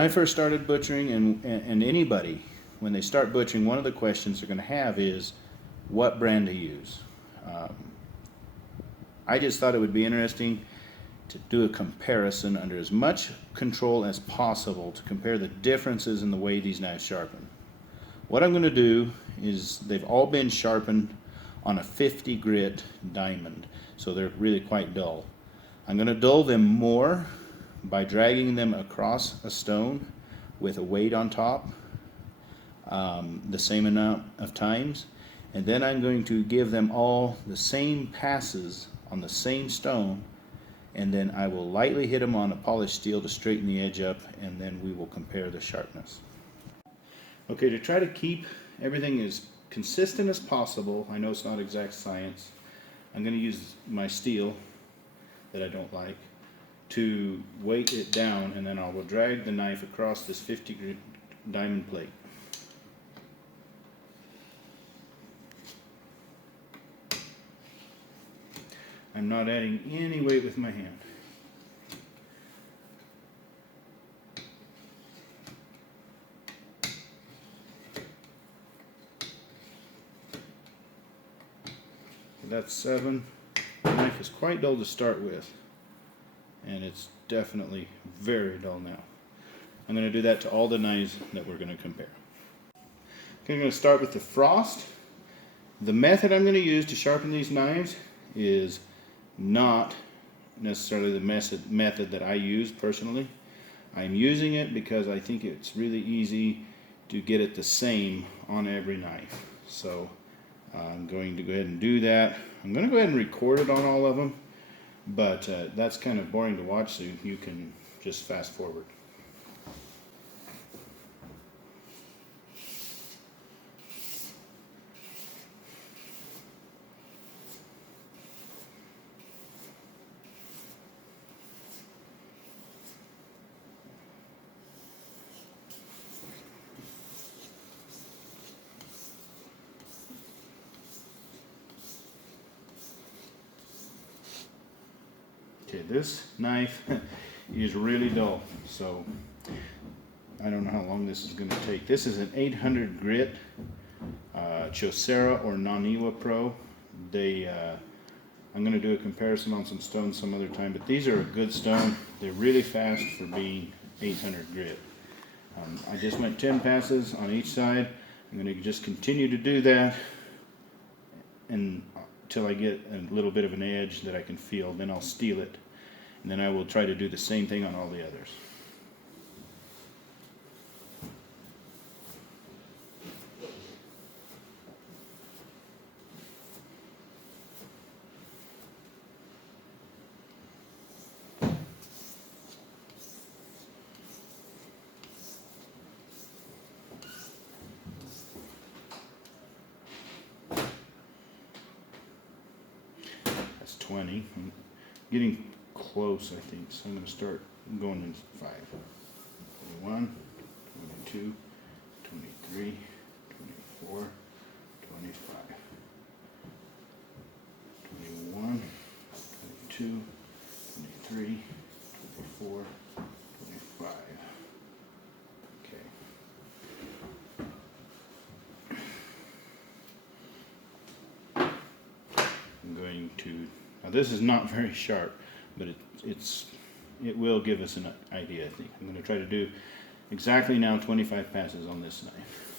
I first started butchering, and anybody, when they start butchering, one of the questions they're going to have is what brand to use. Um, I just thought it would be interesting to do a comparison under as much control as possible to compare the differences in the way these knives sharpen. What I'm going to do is they've all been sharpened on a 50 grit diamond, so they're really quite dull. I'm going to dull them more by dragging them across a stone with a weight on top the same amount of times, and then I'm going to give them all the same passes on the same stone, and then I will lightly hit them on a polished steel to straighten the edge up, and then we will compare the sharpness. Okay, to try to keep everything as consistent as possible, I know it's not exact science, I'm going to use my steel that I don't like to weight it down, and then I will drag the knife across this 50 grit diamond plate. I'm not adding any weight with my hand. That's 7. The knife is quite dull to start with, and it's definitely very dull now. I'm going to do that to all the knives that we're going to compare. Okay, I'm going to start with the frost. The method I'm going to use to sharpen these knives is not necessarily the method that I use personally. I'm using it because I think it's really easy to get it the same on every knife. So I'm going to go ahead and do that. I'm going to go ahead and record it on all of them, but that's kind of boring to watch, so you can just fast forward. Okay, this knife is really dull, so I don't know how long this is going to take. This is an 800 grit Kyocera or Naniwa Pro. I'm going to do a comparison on some stones some other time, but these are a good stone. They're really fast for being 800 grit. I just went 10 passes on each side. I'm going to just continue to do that until I get a little bit of an edge that I can feel. Then I'll steel it, and then I will try to do the same thing on all the others. That's 20. I'm getting close, I think, so I'm going to start going in 5. 21, 22, 23, 24, 25, 21, 22, 23, 24, 25. Okay. I'm going to, now this is not very sharp, but it will give us an idea, I think. I'm going to try to do exactly now 25 passes on this knife.